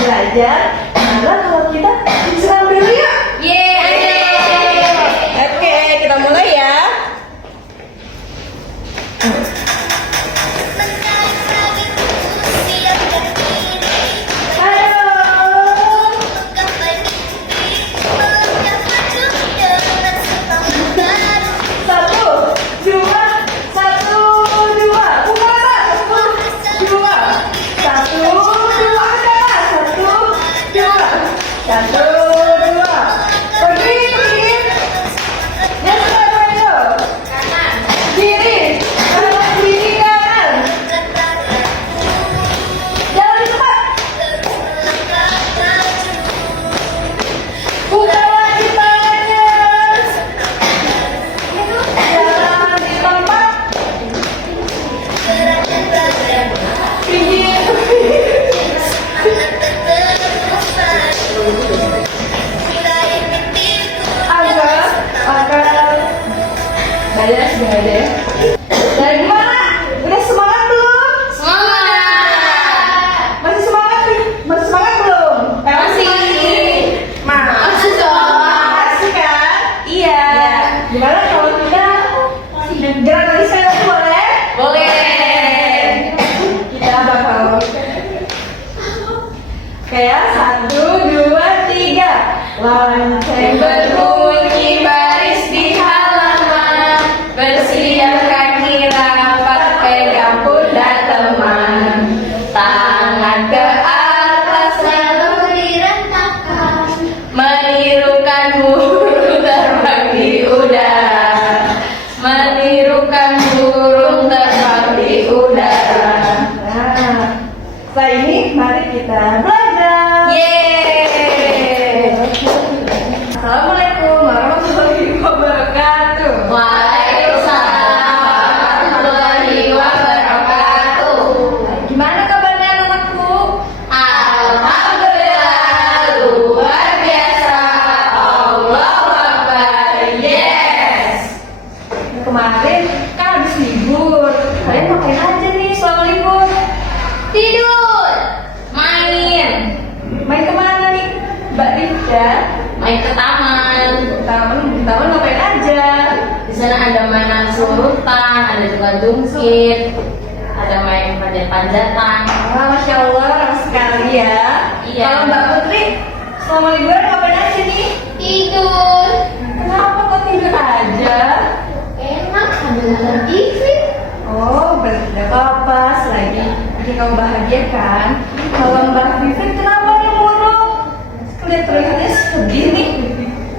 belajar, nah kalau kita serang dulu yuk. Oke, kita mulai ya. Satu, dua, pergi, pergi. Yang kedua, kanan, kiri, kanan, kiri, kanan. Jalan cepat. Buka lagi tangannya. Jalan di tempat. Pinggir. Sudah ada ya. Dari gimana? Udah semangat belum? Semangat. Masih semangat nih? Masih semangat belum? Masih. Masih semangat kan? Iya. Gimana kalau kita gerak lagi sekali boleh? Boleh. Kita bakal kayak 1, 2, 3. Lonceng berbunyi baris di halaman, bersiapkan rapat pegang pundak teman, tangan ke atas lalu direntangkan, menirukan burung terbang di udara, menirukan burung terbang di udara. Nah, setelah ini mari kita belajar. Assalamualaikum warahmatullahi wabarakatuh. Waalaikumsalam warahmatullahi wabarakatuh. Gimana kabarnya anak-anakku? Alhamdulillah, luar biasa. Allahu Akbar. Yes. Kemarin kan habis libur. Kalian ngapain aja nih selama libur? Tidur, main, Main kemana nih, Mbak Rifda? main ke taman. Taman ngapain aja? Di sana ada mainan surutan, ada juga jungkir, ada main panjat-panjatan. Wah, Masya Allah, ramah sekali ya. Iya. Kalau Mbak Putri selama liburan ngapain aja nih? Tidur, Kenapa kok tidur aja? enak sambil nonton TV. Oh, berarti pas lagi bikin kamu bahagia kan? Kalau Mbak Vivit kenapa nih murung? Kelihatannya sedih nih.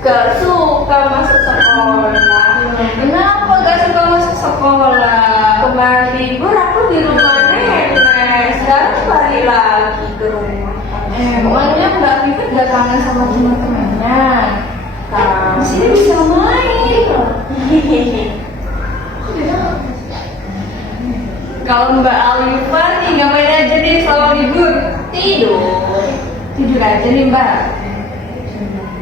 Gak suka masuk sekolah. Kenapa gak suka masuk sekolah? Kemarin libur aku di rumah nenek. Sekarang balik lagi ke rumah. Emangnya Mbak Vivit gak kangen sama teman-temannya? Di sini bisa main. Kalau Mbak Alifah nih ngapain aja nih selama libur? Tidur aja nih Mbak.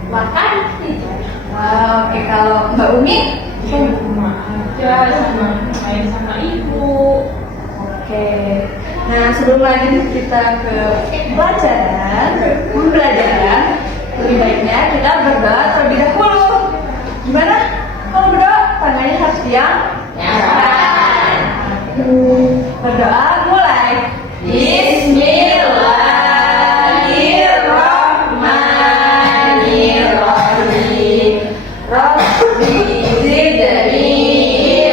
Makan, tidur. Wah, oke. Kalau Mbak Umi? Di rumah aja sama main sama ibu. Oke. Nah, sebelum lanjut kita ke pembelajaran, lebih baiknya kita berdoa terlebih dahulu. Gimana? Kalau berdoa tangannya harus Nyalakan. Berdoa mulai. Bismillahirrahmanirrahim. Rabbi zidni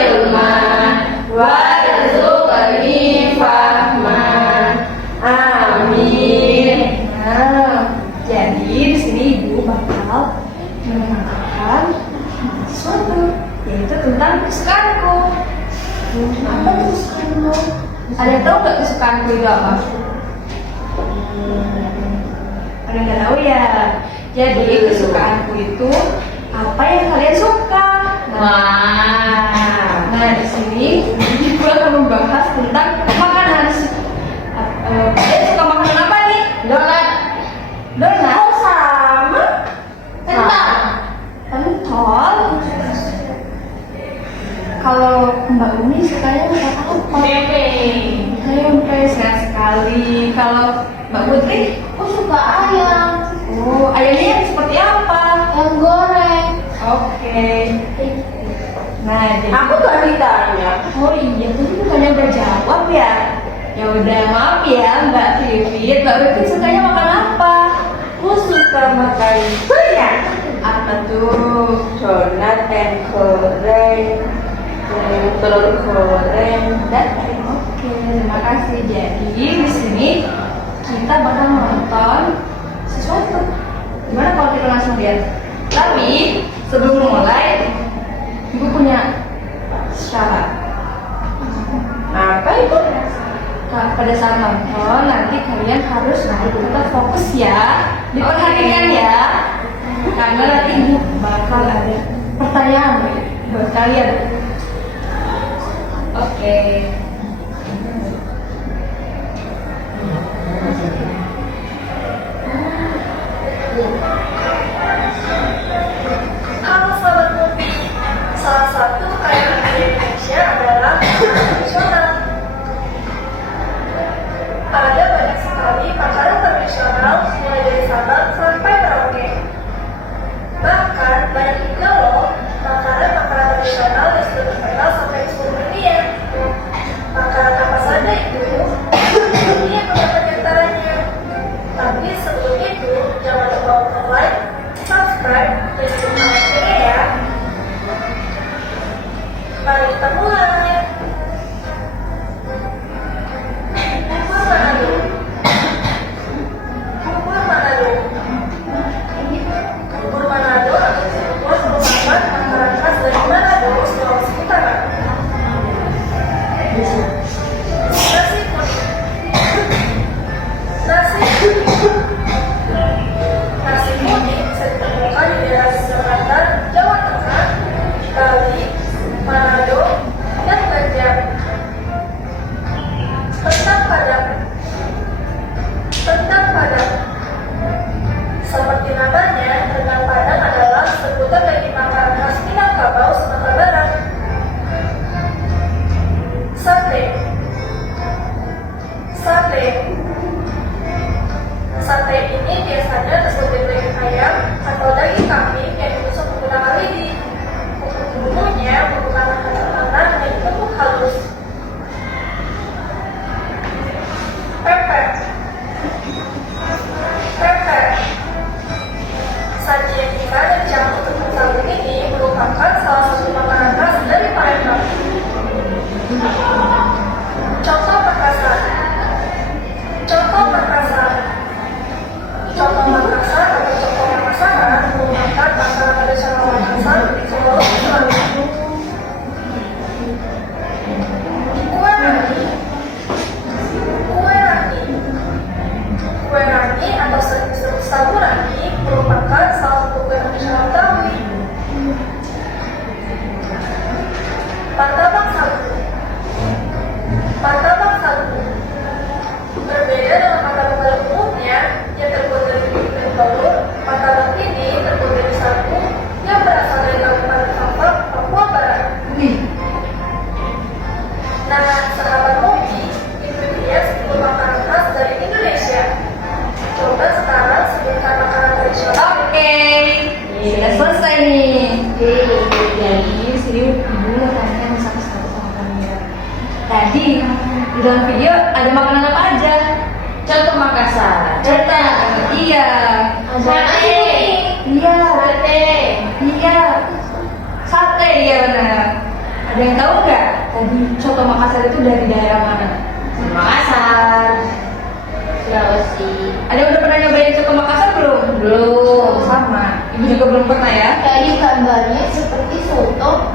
ilman warzuqni fahman. Amin. Nah, jadi di sini Ibu bakal menerangkan sesuatu, yaitu tentang kesukaanku. Apa tuh kesukaanmu? Ada yang tahu nggak kesukaanku itu apa? Ada nggak tahu ya? Jadi kesukaanku itu apa yang kalian suka. Wah. Nah di sini gue akan membahas tentang makanan. Kalian suka makanan apa nih? Donat. Donat. Oh sama. Kentang. Pentol. Kalau Mbak Umi sukanya makan apa? Tempe. Tempe sehat sekali. Kalau Mbak Putri, Aku suka ayam. oh ayamnya yang seperti apa? Yang goreng. Oke. Nah, jadi Aku gak ditanya. oh iya, tadi bukannya udah jawab ya? Ya udah, maaf ya Mbak Vivit. Mbak Vivit sukanya makan apa? Aku suka makan banyak. Apa tuh? Donat dan goreng. Telur goreng. Dan oke, terima kasih. Jadi di sini kita bakal nonton sesuatu. Gimana kalau kita langsung lihat? Tapi sebelum mulai, ibu punya syarat. Apa itu? Pada saat nonton nanti kalian harus tetap fokus ya, diperhatikan ya, karena nanti ibu bakal ada pertanyaan buat kalian. Oke. Halo sahabat kopi, salah satu kekayaan di Indonesia adalah makanan tradisional. Ada banyak sekali makanan tradisional mulai dari Sabang sampai Merauke. Bahkan banyak juga loh makanan-makanan tradisional yang sudah terkenal sampai ke seluruh dunia. Makanan apa saja itu? Ini yang beberapa di antaranya. Tapi sebelum itu, jangan lupa untuk like, subscribe, dan juga share ya. Mari kita mulai. Bubur Manado. Bubur Manado. Bubur Manado atau bubur merupakan makanan khas dari Manado, Sulawesi Utara. Nasi kuning. Nasi kuning. Nasi kuning bisa ditemukan di daerah selatan Jawa Tengah, Bali, Manado, dan Banjar. Kentang Padang. Kentang Padang. Seperti namanya, kentang Padang adalah sebutan dari makanan khas Minangkabau, Sumatera Barat. Sate. Sate. Sate ini biasanya terbuat dari daging ayam atau daging kambing yang ditusuk menggunakan lidi. Bumbunya menggunakan tangan yang ditumbuk halus. Pepes. Pepes. Sajian ikan dan campur tepung sagu ini merupakan salah satu makanan khas dari Palembang. Coto Makassar. Coto Makassar. Coto Makassar atau coto Makassar merupakan makanan tradisional Makassar di Sulawesi Selatan. Kue rangi. Kue rangi. Kue rangi atau sering disebut sagu rangi merupakan salah satu kue tradisional Betawi. Martabak sagu. Martabak sagu. Berbeda dengan martabak pada umumnya yang terbuat dari kulit dan telur, martabak ini terbuat dari sagu yang berasal dari Kabupaten Sabang, Papua Barat. Nah, sahabat kopi, itu dia 10 makanan khas dari Indonesia. Coba sekarang sebutkan makanan tradisional. Oke, sudah selesai nih. Jadi di sini ibu ngetanyakan satu-satu sama kalian. Tadi di dalam video ada makanan apa aja? Coto Makassar. Cerita. Iya. Sate. Iya. Sate. Iya. Sate, iya benar. Ada yang tahu nggak? Tadi coto Makassar itu dari daerah mana? Makassar. Sulawesi. Ada yang udah pernah nyobain coto Makassar belum? Belum. Sama. Ibu juga belum pernah ya? Tadi gambarnya seperti soto.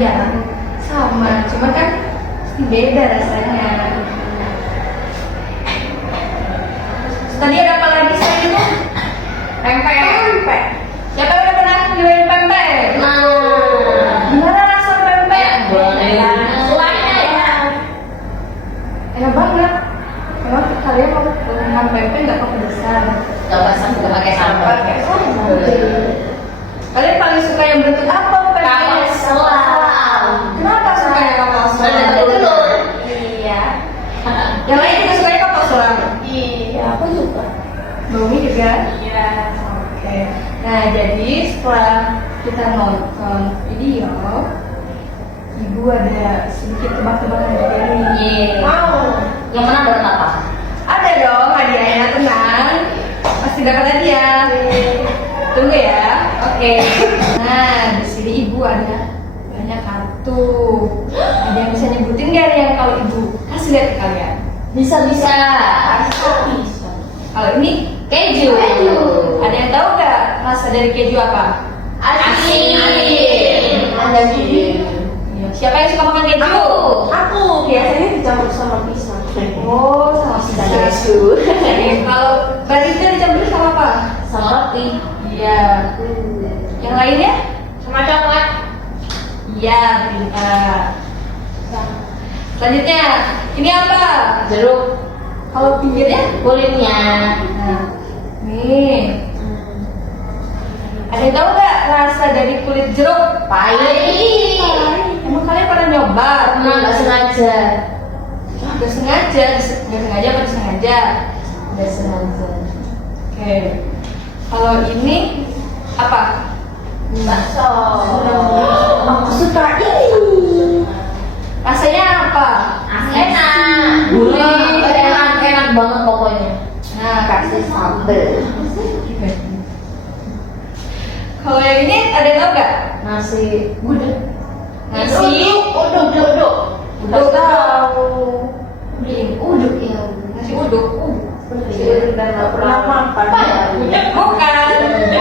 Iya. Sama. Cuma kan pasti beda rasanya. Tadi ada apa lagi selain itu? Pempek. Pempek. Siapa yang udah pernah nyobain pempek? Nah. Gimana rasa pempek? Boleh. Suaranya ya. Enak banget. Emang kalian mau makan pempek nggak kepedesan? Gak pakai sambal. Pakai sambal. Kalian paling suka yang bentuk apa pempek? Kapal selam. Kenapa suka yang kapal selam? Betul. Iya. Yang lain juga suka yang kapal selam. Iya, aku suka. Bumi juga. Iya. Oke. Nah, jadi setelah kita nonton video, Ibu ada sedikit tebak-tebakan dari ini. Iya. Mau. Yang mana dapat apa? Ada dong hadiahnya, tenang. Pasti dapat hadiah. Tunggu ya. Oke. Nah, di sini Ibu ada banyak kartu. Ada yang bisa nyebutin nggak nih yang kalau Ibu kasih lihat ke kalian? Bisa. Kalau ini Keju. ada yang tahu nggak rasa dari keju apa? Asin. Ada gini. Iya. Siapa yang suka makan keju? Aku biasanya dicampur sama pisang. Oh, sama pisang. Oke, kalau barista dicampur sama apa? Sama roti. Iya. Yang lainnya? Sama coklat. Iya, pintar. Selanjutnya, ini apa? Jeruk. Kalau pinggirnya? Kulitnya. Nah, nih. Ada yang tahu nggak rasa dari kulit jeruk? Pahit. Emang kalian pernah nyoba? Nggak sengaja. Nggak sengaja, nggak sengaja apa disengaja? Nggak sengaja. Oke. Kalau ini apa? Bakso. Aku suka ini. Rasanya apa? Enak. Gurih. Enak banget pokoknya. Nah, Kasih sambal. kalau yang ini ada yang tahu nggak? Nasi gudeg. Nasi Uduk. uduk. Tahu. Uduk ya. Nasi uduk. Dan nggak pernah makan. Bukan.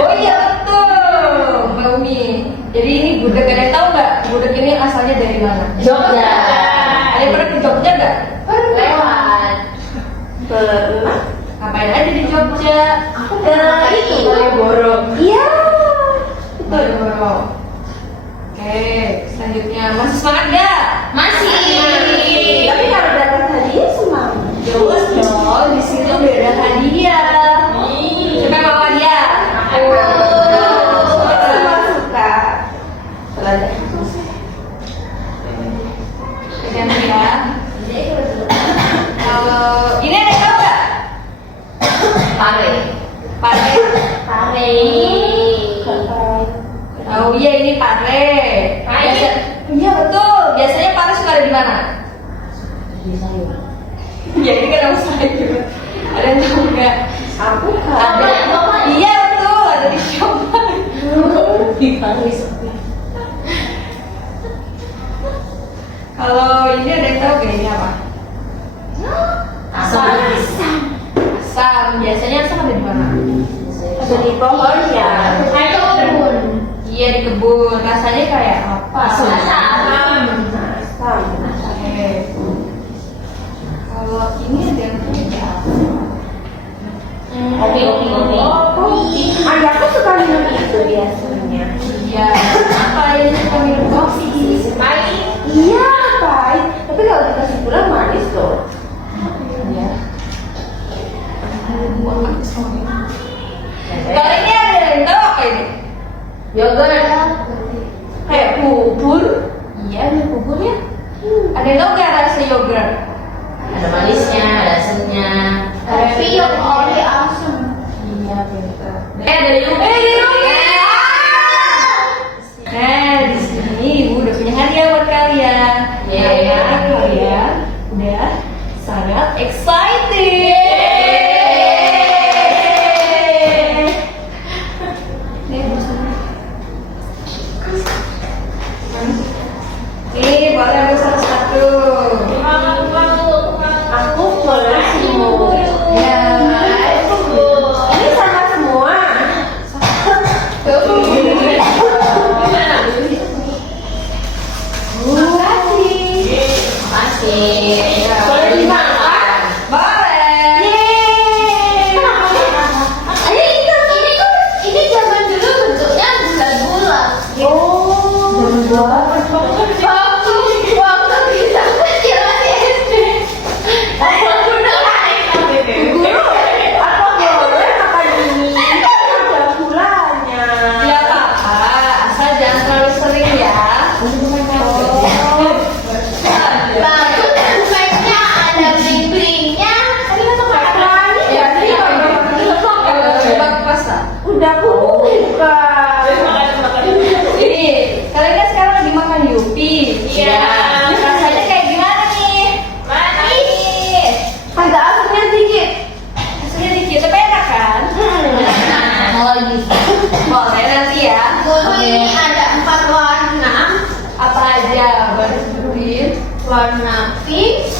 Oh iya betul, Mbak Umi. Jadi ini gudeg, ada yang tahu nggak? Gudeg ini asalnya dari mana? Jogja. Ada yang pernah ke Jogja nggak? Lewat. Pernah. Ngapain aja di Jogja? Aku pernah itu Malioboro. Iya. Baru. Oke, selanjutnya masih semangat nggak? Masih. Tapi kalau dapat hadiah senang. Jelas dong, di sini udah ada hadiah. Siapa yang mau hadiah? Semua suka. Ganti ya. Kalau ini ada yang tahu nggak? Pare. Pare. Pare. Oh iya ini pare. Biasa, iya betul. Biasanya pare suka ada di mana? Di sayur. Ya ini kan nama sayur. Ada yang tahu nggak? Aku Ada. Iya betul, ada di siomay. Di Paris. Kalau ini ada yang tahu nggak ini apa? Asam. Asam. Biasanya asam ada di mana? ada di pohon ya. Ayo kebun. Iya di kebun. Rasanya kayak apa? Asam. Asam. Oke. Kalau ini ada yang tahu nggak? Kopi. Ayahku suka minum itu biasanya. Iya. Apa ini suka minum kopi? Iya, pahit. Tapi kalau dikasih gula manis loh. Iya. Kalau ini ada yang tahu apa ini? Yogurt. Kayak bubur. Iya, ini buburnya. Ada yang tahu nggak rasa yogurt? Ada manisnya, ada asamnya. Tapi yang oli asam. Iya, pintar. Ada yogurt. Nah, di sini Ibu udah punya hadiah buat kalian. Yeay. Karena kalian udah sangat excited. Nih, Bu sana. Nih, boleh ambil satu-satu. Aku boleh semua. Ya. Ini sama semua. Udah aku buka. Ini kalian kan sekarang lagi makan Yupi. Iya. Rasanya kayak gimana nih? Manis. Ada asamnya dikit. Asamnya dikit, tapi enak kan? Kalau gitu. Boleh nanti ya. Dulu ini ada 4 warna. Apa aja? Boleh sebutin. Warna pink,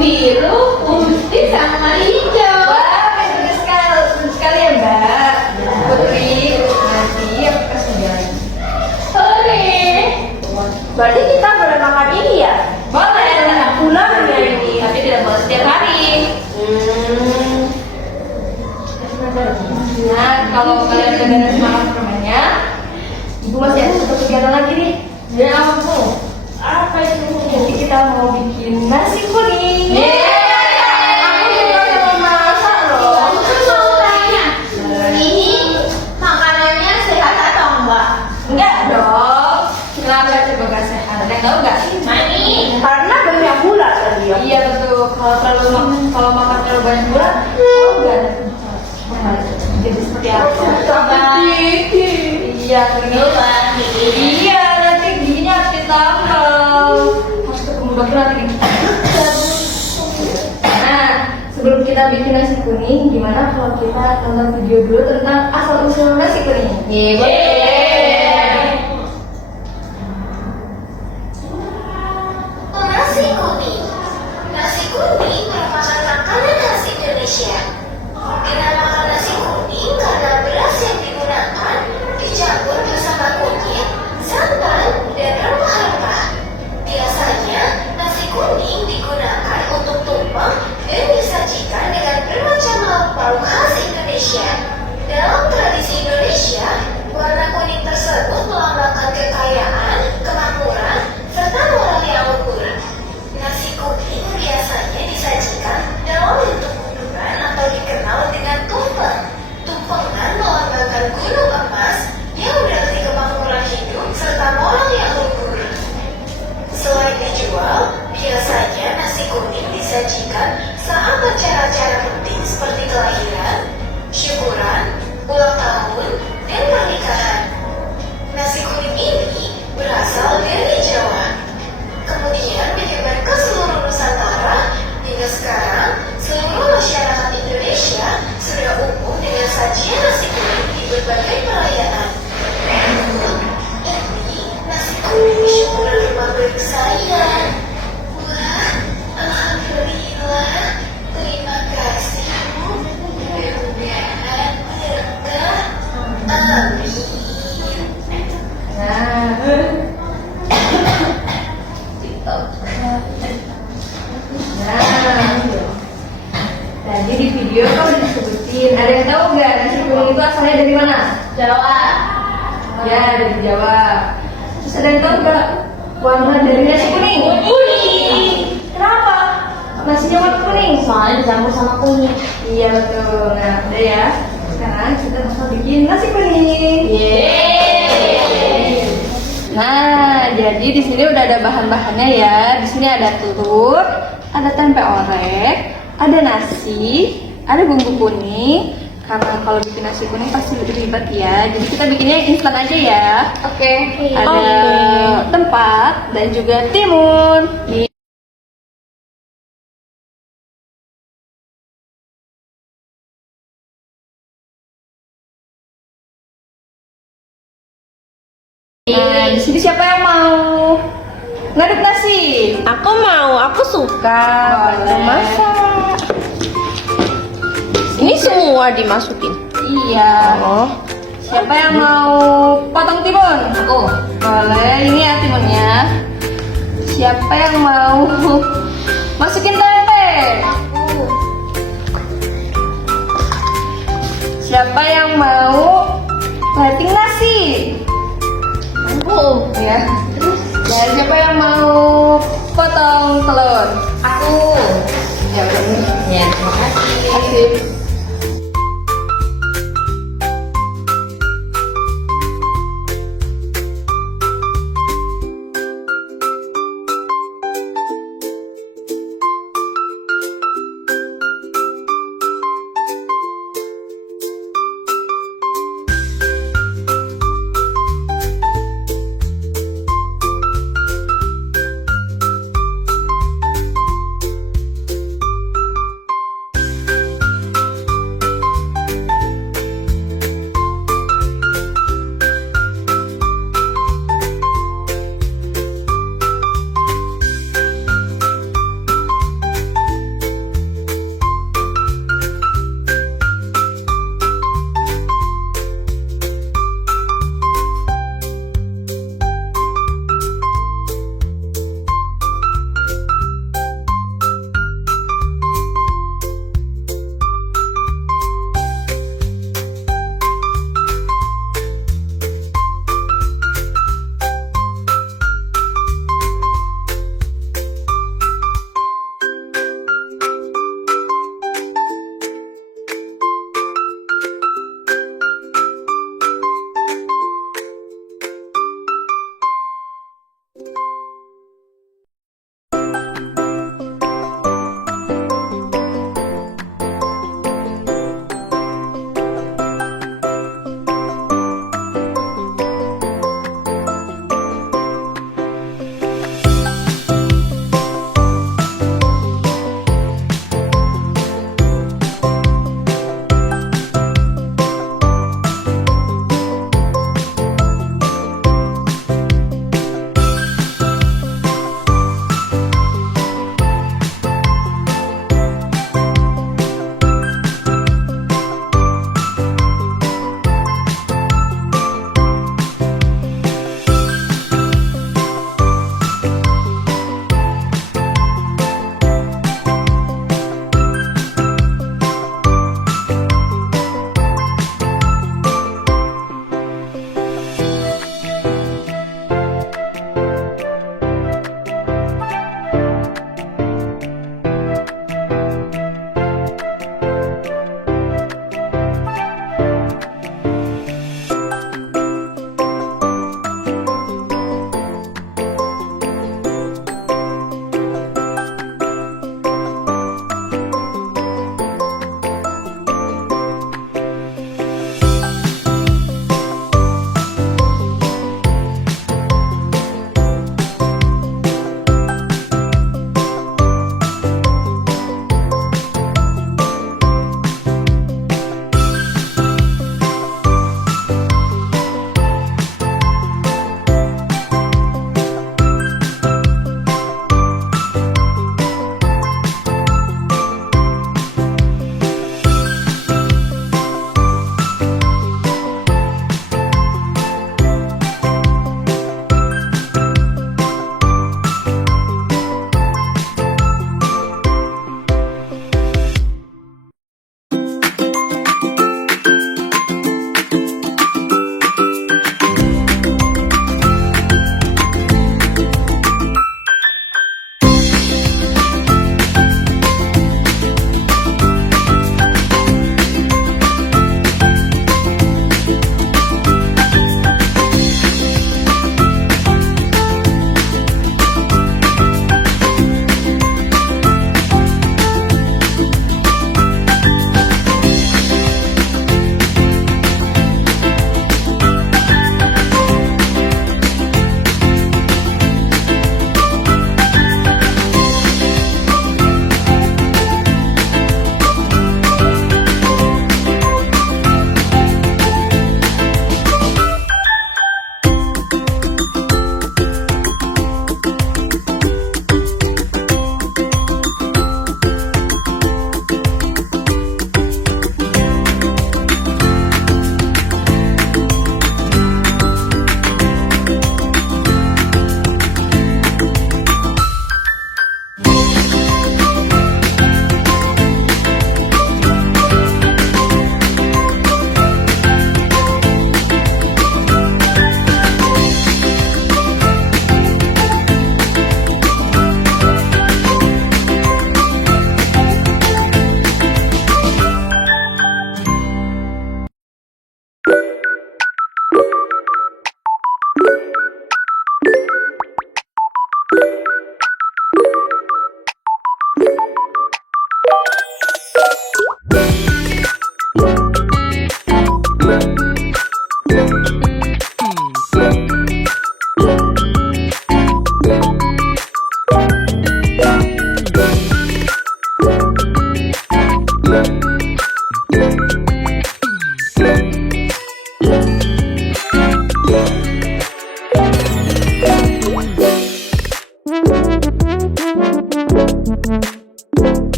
biru, putih, sama hijau. Wah, betul sekali ya Mbak. Putri, nanti aku kasih jalan. Sore. Berarti kita boleh makan ini ya? Boleh, enak pulang ya ini. Tapi tidak boleh setiap hari. Nah, kalau kalian udah beres makan permennya, Ibu masih ada satu kegiatan lagi nih. Dan aku. Apa itu? Jadi kita mau bikin nasi kuning. Aku juga mau masak loh. Aku tuh mau tanya. Ini makanannya sehat atau enggak? Enggak dong. Kenapa coba gak sehat? Ada yang tahu nggak? Manis. Karena banyak gula tadi ya. Iya betul. Kalau makan terlalu banyak gula, oh enggak ada. Jadi seperti apa? Coba. Iya, Coba. iya nanti giginya harus ditambal. Harus ketemu dokter nanti. Nah, sebelum kita bikin nasi kuning, gimana kalau kita tonton video dulu tentang asal usul nasi kuning? Nasi kuning. Nasi kuning merupakan makanan khas Indonesia. Dinamakan nasi kuning karena beras yang digunakan dicampur bersama kunyit, santan, dan rempah-rempah. Biasanya nasi kuning digunakan untuk tumpeng dan disajikan dengan bermacam lauk pauk khas Indonesia. Dalam tradisi Indonesia, warna kuning tersebut melambangkan kekayaan, kemakmuran, serta moral yang luhur. Nasi kuning biasanya disajikan dalam bentuk gunungan atau dikenal dengan tumpeng. Tumpengan melambangkan gunung emas yang berarti kemakmuran hidup serta moral yang luhur. Selain dijual, biasanya nasi kuning disajikan saat acara-acara penting seperti kelahiran, syukuran, ulang tahun, dan pernikahan. Nasi kuning ini berasal dari Jawa. Kemudian menyebar ke seluruh Nusantara. Hingga sekarang, seluruh masyarakat Indonesia sudah umum dengan sajian nasi kuning di berbagai perayaan. Ini nasi kuning syukuran rumah baik saya. Wah, alhamdulillah. Terima kasih, Bu. Mudah-mudahan berkah. Amin. Tadi di video kan udah disebutin. Ada yang tahu nggak nasi kuning itu asalnya dari mana? Jawa. Ya, dari Jawa. Terus ada yang tahu nggak warna dari nasi kuning? Kuning. Kenapa? Nasinya warna kuning? Soalnya dicampur sama kunyit. Iya betul. Nah, udah ya. Sekarang kita langsung bikin nasi kuning. Yeay. Nah, jadi di sini udah ada bahan-bahannya ya. Di sini ada telur, ada tempe orek, ada nasi, ada bumbu kuning. Karena kalau bikin nasi kuning pasti lebih ribet ya. Jadi kita bikinnya instan aja ya. Oke. Ada tempat dan juga timun. Nah, di sini siapa yang mau ngaduk nasi? Aku mau, aku suka. Boleh. Masak. Ini semua dimasukin. Iya. Oh. Siapa yang mau potong timun? Aku. Boleh, ini ya timunnya. Siapa yang mau masukin tempe? Siapa yang mau plating nasi? Aku. Ya. Dan siapa yang mau potong telur? Aku. Ya udah. Ya, terima kasih. Asik.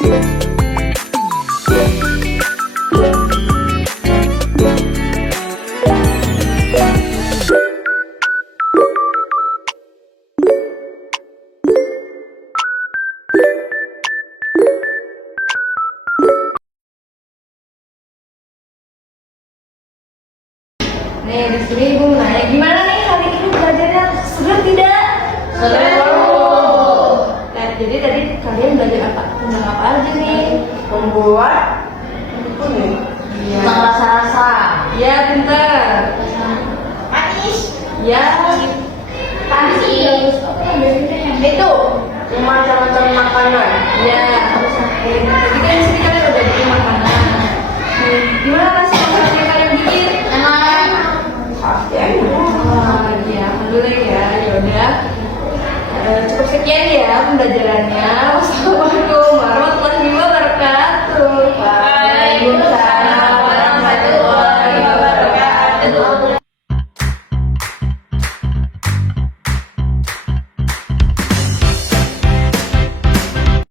Nih, di sini Ibu nanya, gimana nih hari ini belajarnya? Seru tidak? Nah, jadi tadi kalian belajar apa? Tentang apa aja nih? Membuat kuning. Tentang rasa-rasa. Ya, pintar. Manis. Ya, Panis. itu. Macam-macam makanan. Ya, tadi kan di sini kalian udah bikin makanan. Gimana rasa makanan yang kalian bikin? Enak. Pasti enak. Oh, ya, alhamdulillah ya. Yaudah, cukup sekian ya pembelajarannya.